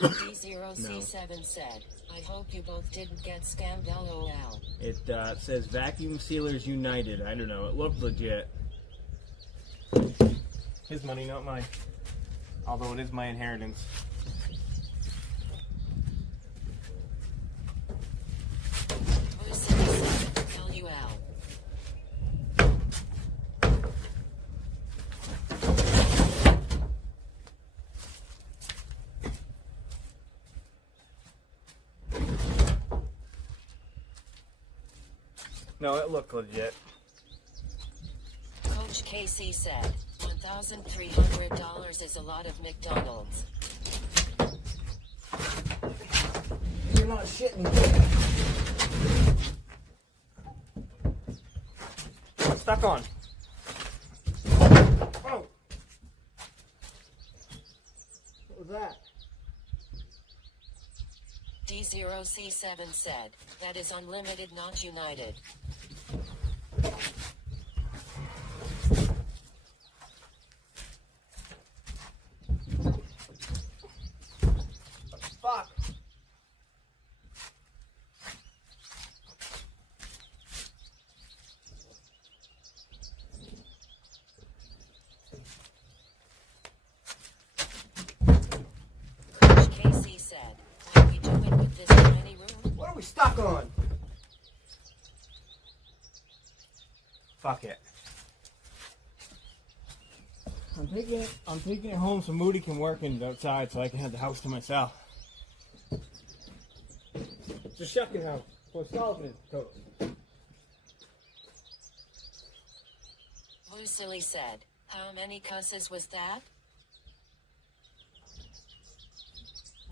D0C7 said, I hope you both didn't get scammed, LOL. It says Vacuum Sealers United. I don't know, it looked legit. His money, not mine. Although it is my inheritance. LUL. No, it looked legit. Coach Casey said, $1,300 is a lot of McDonald's. You're not shitting. Stuck on. Oh. What was that? D0C7 said, that is unlimited, not united. Fuck. Coach Casey said, what are we doing with this tiny room? What are we stuck on? Fuck it. I'm taking it home so Moody can work in it outside so I can have the house to myself. It's a shucking house. For Sullivan coat. Lucily said, how many cusses was that?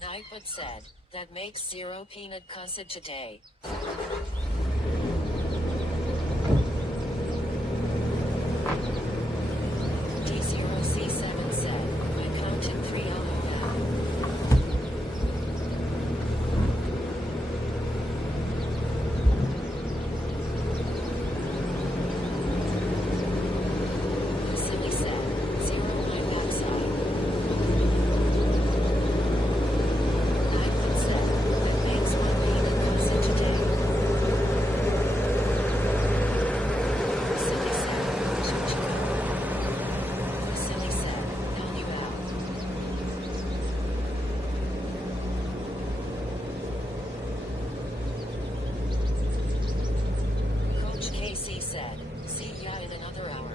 Nightwood said, that makes 0 peanut cussage a day. D0C7 said, I counted 3 LOL. Lucily said, 0 line outside. Nightwood said, that makes 1 peanut cussage a day. Lucily said, Lucily said, LUL. Coach Casey said, see ya in another hour.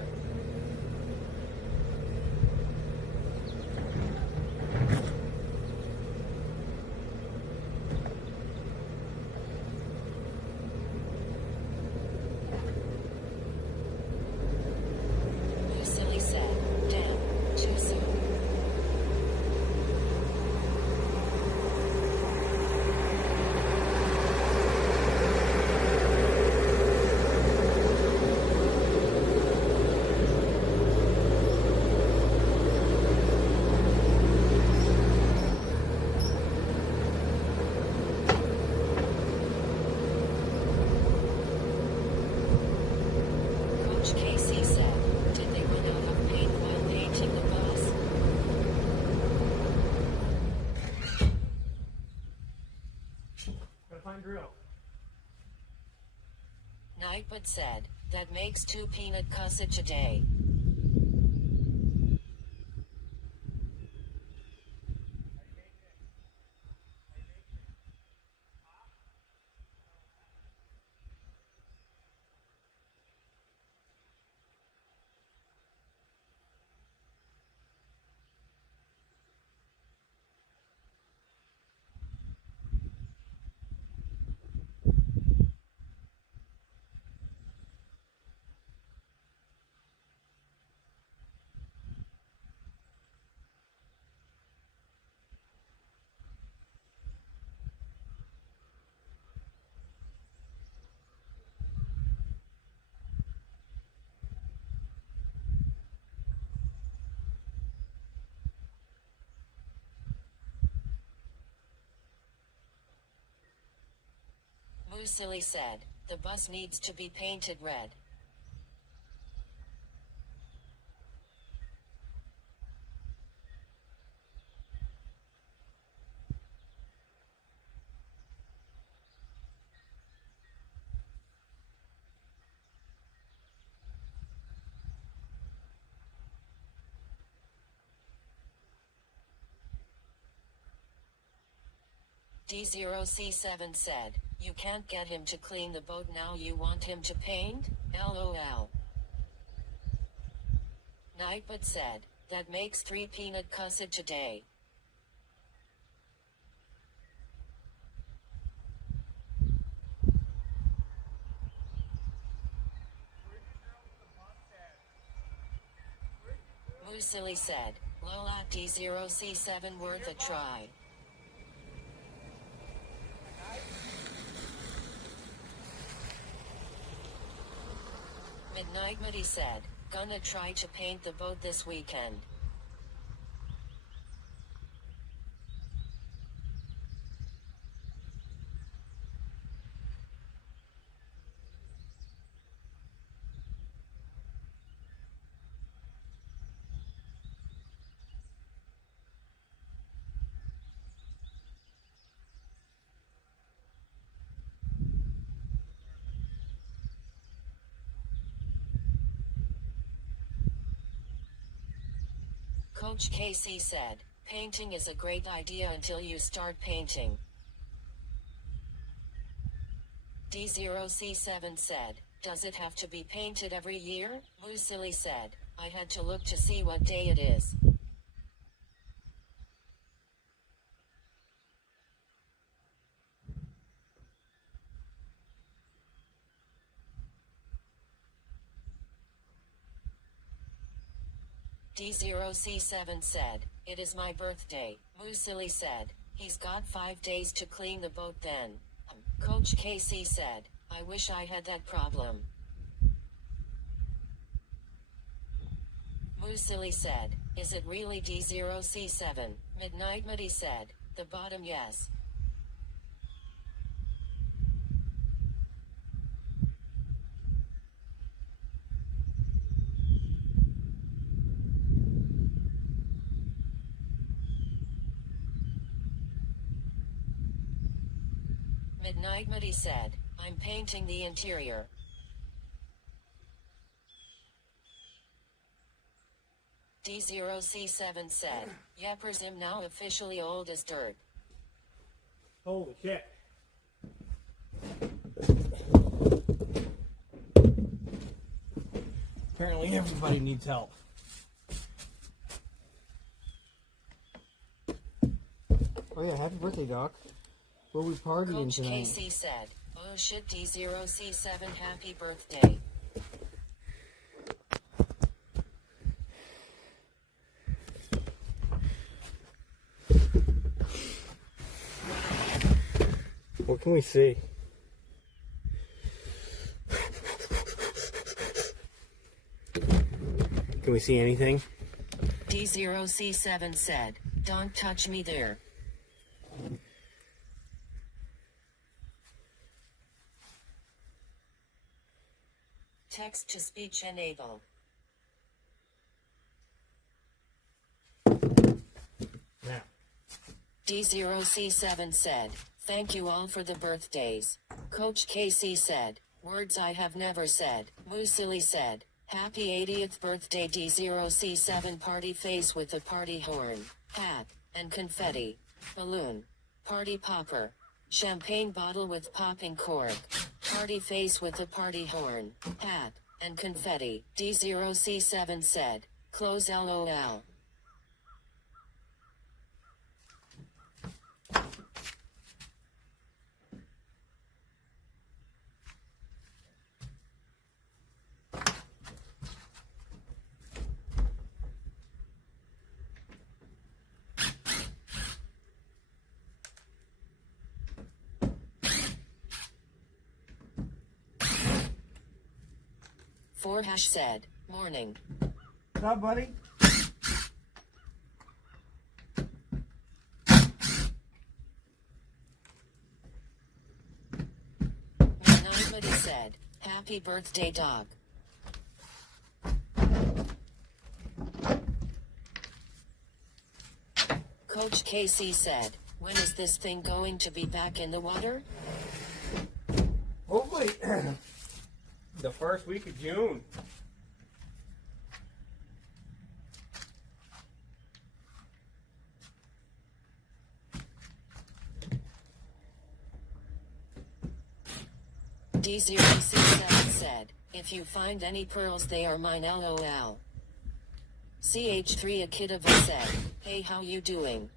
Lucily said, damn, too soon. Coach Casey said, did they run out of paint while painting the bus? Gotta find drill. Nightwood said, that makes 2 peanut cussage a day. Lucily said, the bus needs to be painted red. D0C7 said, you can't get him to clean the boat now, you want him to paint? LOL. Nightbot said, that makes 3 peanut custard today. Silly said, Lola D0C7 worth a try. Midnight Muddy said, gonna try to paint the boat this weekend. Coach KC said, painting is a great idea until you start painting. D0C7 said, does it have to be painted every year? Silly said, I had to look to see what day it is. D0C7 said, it is my birthday. Silly said, he's got 5 days to clean the boat then. Coach KC said, I wish I had that problem. Silly said, is it really D0C7? Midnight Muddy said, the bottom yes. Midnight Muddy said, I'm painting the interior. D0C7 said, Yappers him now officially old as dirt. Holy shit. Apparently everybody needs help. Oh yeah, happy birthday, Doc. Where we partying Coach tonight? KC said, oh shit D0C7 happy birthday. What can we see? Can we see anything? D0C7 said, don't touch me there. Text to speech enabled. Now. D0C7 said, thank you all for the birthdays. Coach KC said, words I have never said. Silly said, happy 80th birthday D0C7 party face with a party horn, hat, and confetti, balloon, party popper, champagne bottle with popping cork, party face with a party horn, hat, and confetti. D0C7 said, close LOL. Hash said, morning. What's up, buddy? Nobody said, happy birthday dog. Coach KC said, when is this thing going to be back in the water? Hopefully the first week of June. D0C7 said, if you find any pearls they are mine LOL. CH3 Akitova said, hey how you doing?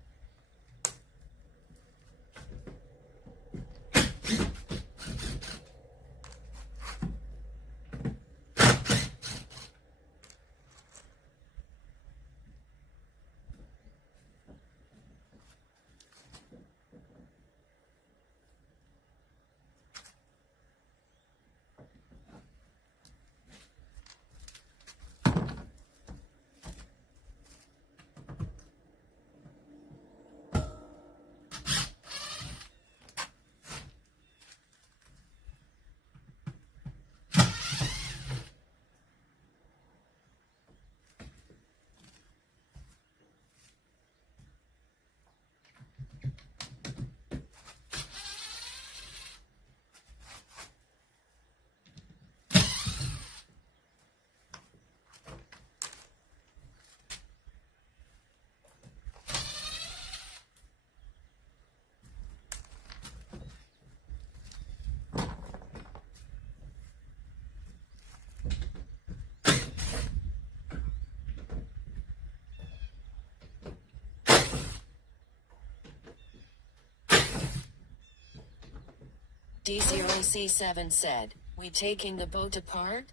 D0C7 said, we taking the boat apart?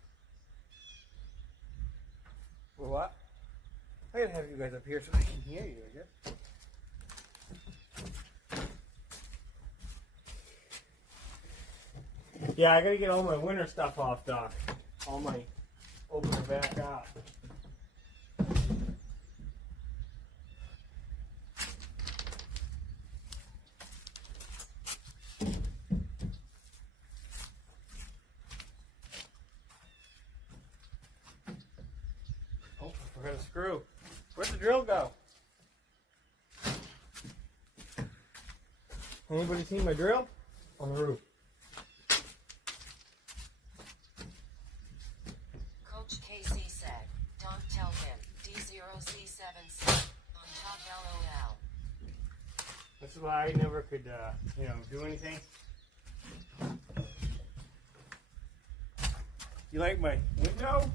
For what? I gotta have you guys up here so I can hear you, I guess. Yeah, I gotta get all my winter stuff off, Doc. All my open it back up. Oh, I forgot a screw. Where'd the drill go? Anybody seen my drill? On the roof. Coach KC said, don't tell him. D0C7 said, on top LOL. This is why I never could, do anything. You like my window?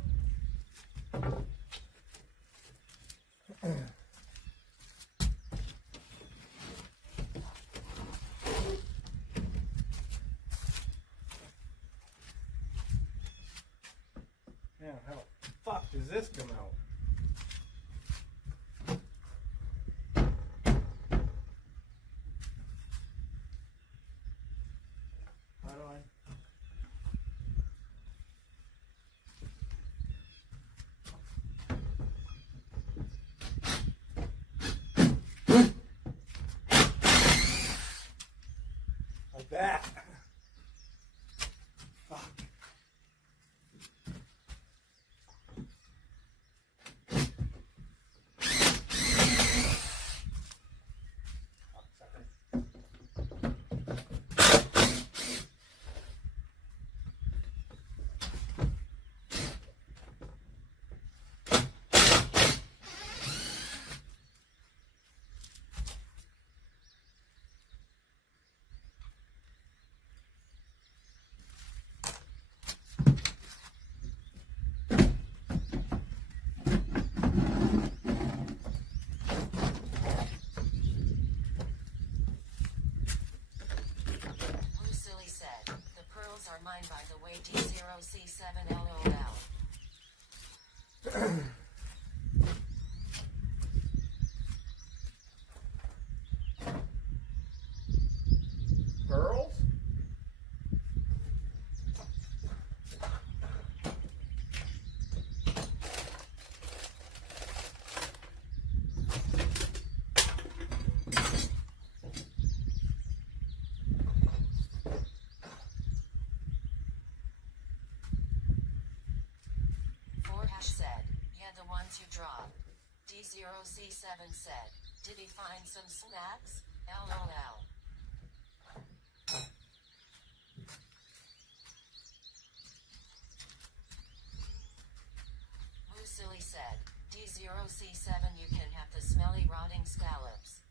Yeah, how the fuck does this come out? How do I? Like that. Fuck. Are mine by the way. D0C7 LOL. Pearls? Said, yeah, the ones you dropped. D0C7 said, did he find some snacks? LOL. Silly said, D0C7 you can have the smelly rotting scallops.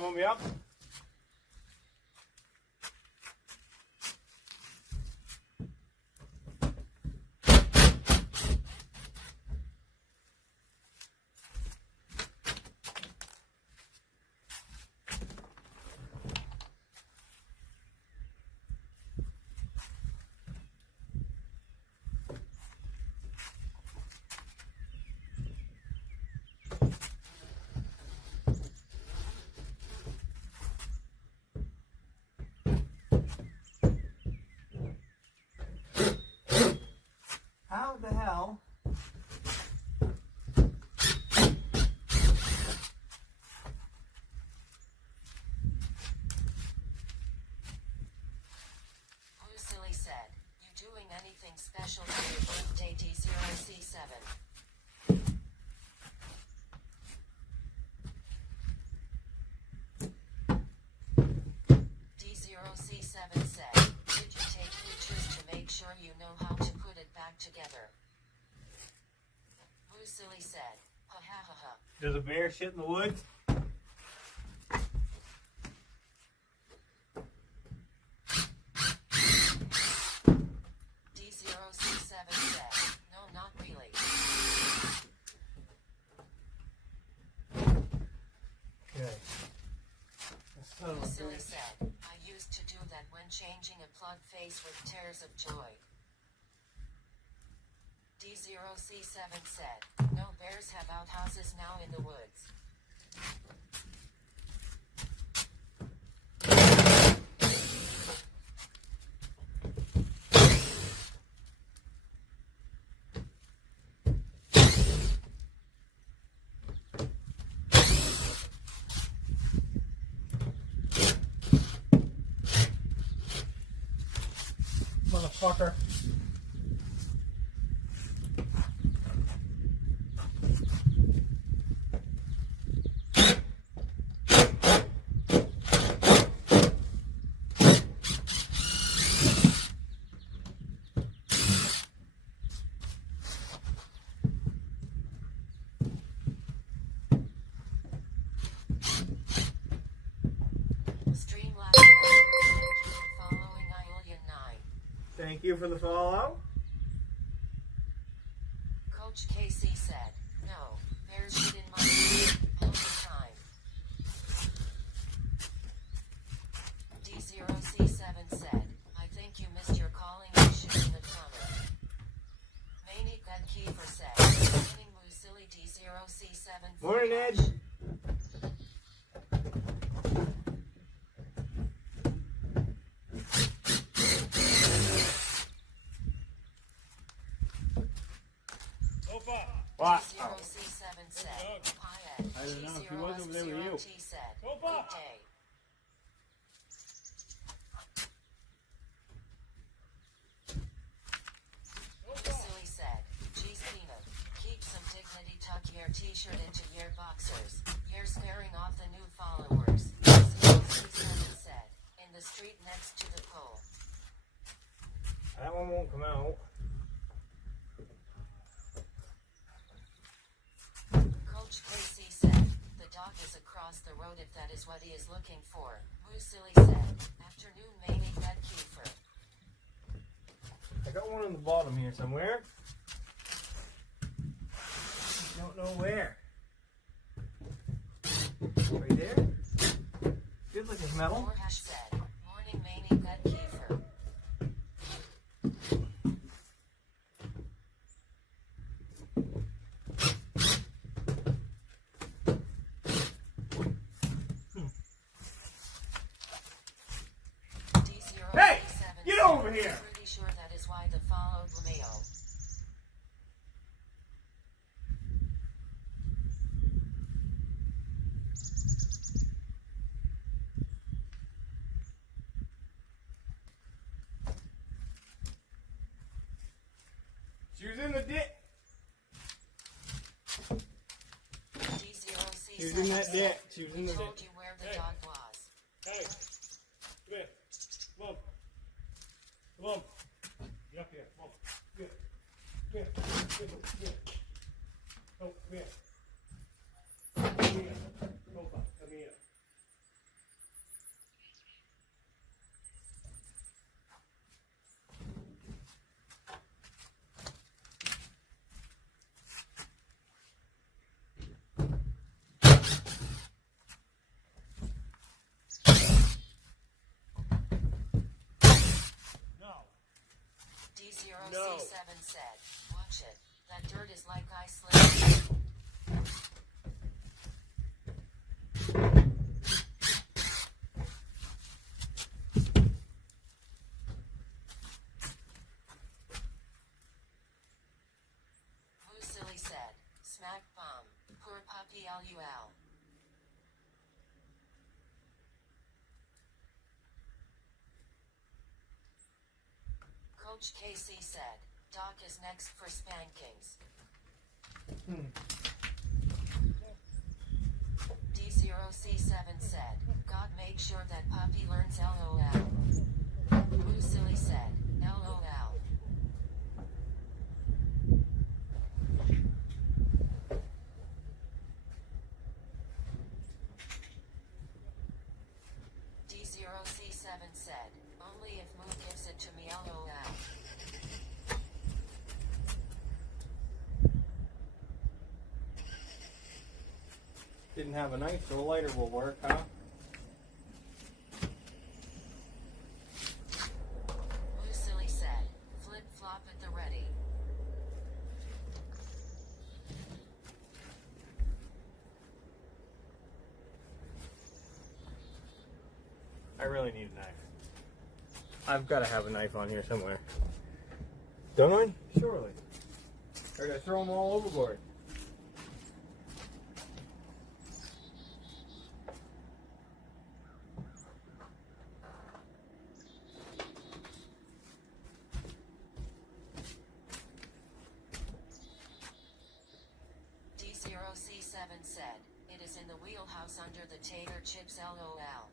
of them, yep. How the hell? Lucily said, "You doing anything special for your birthday D0C7? D0C7 said, "Did you take pictures to make sure you know how to put it back together?" Lucily said, "Ha ha ha ha." Does a bear shit in the woods? D0C7 said, "No, not really." Okay. Son of a Lucily bitch. said, "I used to do that when changing a plug face with tears of joy." D0C7 said, "No bears have outhouses now in the woods." Motherfucker. Stream last night. Thank you for following Iolian9. Thank you for the follow. Coach KC said, "No, bears shit in my food all the time." D0C7 said, "I think you missed your calling and shit in the tunnel." Manic Ed Kiefer said, "Morning Lucily D0C7 for Morning, cash." Ed. What? D0C7 said, "Hi Ed." I don't know. If he was over there with you. D0T said, Go "Good back. day." Lucily said, "Geez Peanut, keep some dignity, tuck your t-shirt into your boxers. You're scaring off the new followers." D0C7 said, "In the street next to the pole." That one won't come out. Coach KC said, "The dog is across the road if that is what he is looking for." Lucily said, "Afternoon Manic Ed Kiefer." I got one on the bottom here somewhere. Don't know where. Right there? Feels like it's metal. Warhash said, "Morning Manic Ed Kiefer." D0C7 Hey, get said, over here. "Pretty sure that is why the followed Romeo." She was in the ditch. D0C7 She was in that said, ditch. She was in "We the told ditch. you where the Hey. dog was." Hey, come here. Come on. Come on. Get up here. Come on. Come here. Come here. Come here. Come here. Oh, come here. Come here. Come on. Come here. D0C7 said, watch it. That dirt is like ice slippery. Silly said, smack bomb, poor puppy lul. Coach KC said, Doc is next for spankings. D0C7 said, God make sure that puppy learns LOL. Silly said, LOL. D0C7 said, only if Moo gives it to me LOL. Didn't have a knife, so a lighter will work, huh? Silly said, flip flop at the ready. I really need a knife. I've got to have a knife on here somewhere. Don't I? Surely. Or did I throw them all overboard? D0C7 said, it is in the wheelhouse under the tater chips LOL.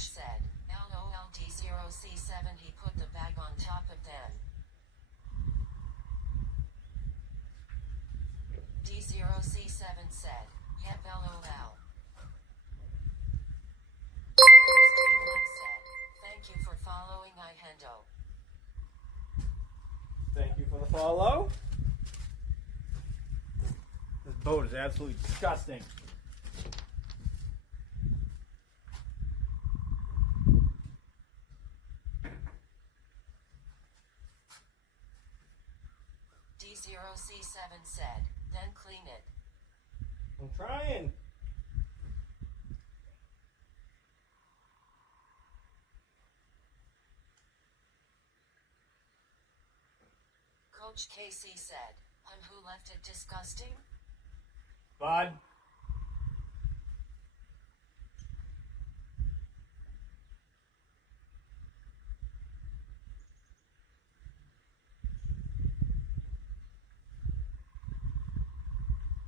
Said, LOL D0C7 he put the bag on top of them. D0C7 said, yep LOL. Said, thank you for following Ihendo. Thank you for the follow. This boat is absolutely disgusting. D0C7 said, then clean it. I'm trying. Coach KC said, who left it disgusting? Bud.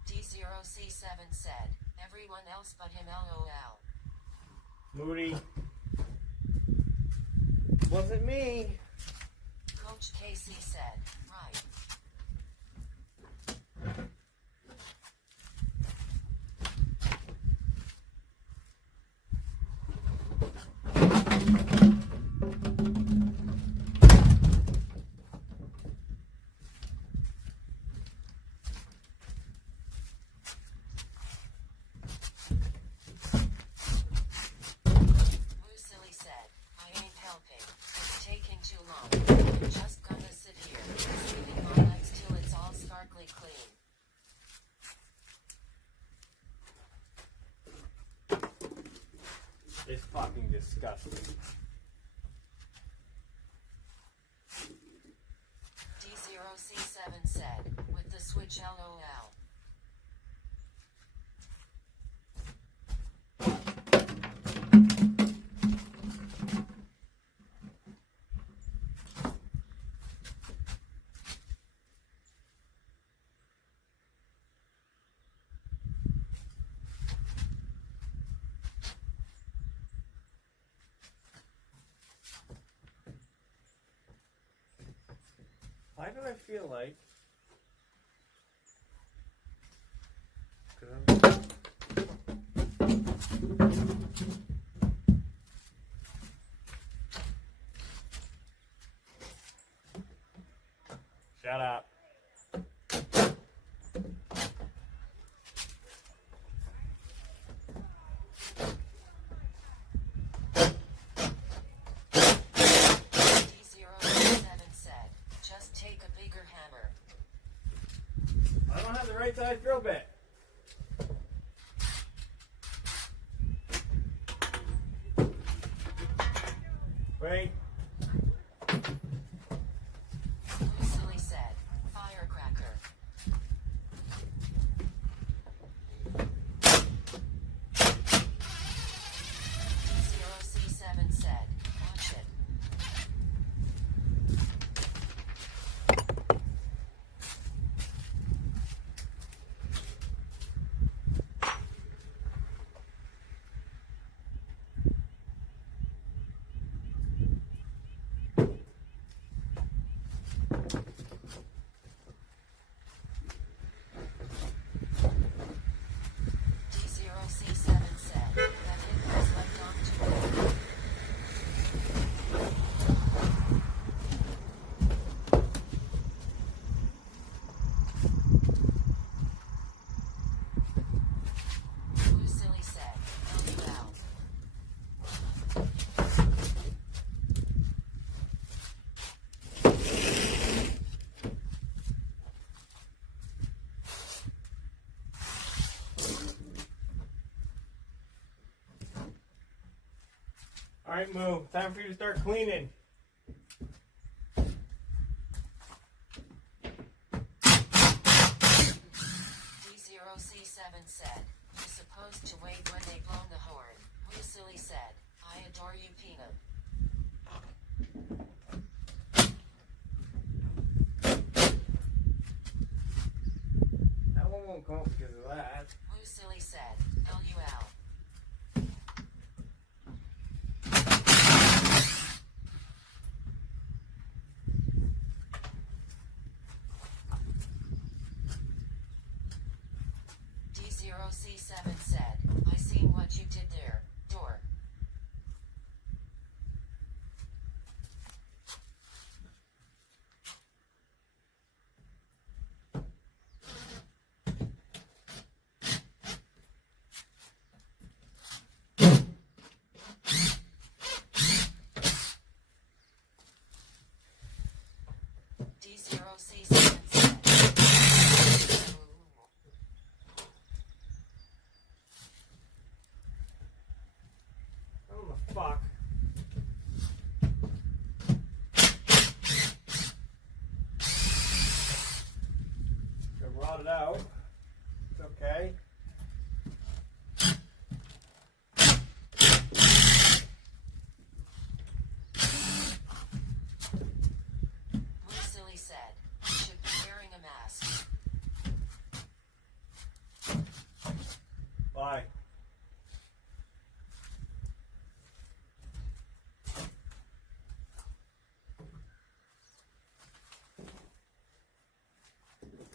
D0C7 said, everyone else but him LOL. Moody. Wasn't me. Coach KC said, right. Silly said, I ain't helping. It's taking too long. I'm just gonna sit here, sweeping my legs till it's all sparkly clean. It's fucking disgusting. D0C7 said, with the switch LOL. Why do I feel like... Shut up. I don't have the right size drill bit. Wait. Silly said, firecracker. D0C7 said, watch it. D0C7 said, that hit was left on too bad. Who silly said, LUL. All right, Moo. Time for you to start cleaning. D0C7 said, you're supposed to wait when they blow the horn. Who silly said, I adore you, Peanut. That one won't come because of that. Who silly said, LUL. D0C7 said, I seen what you did there.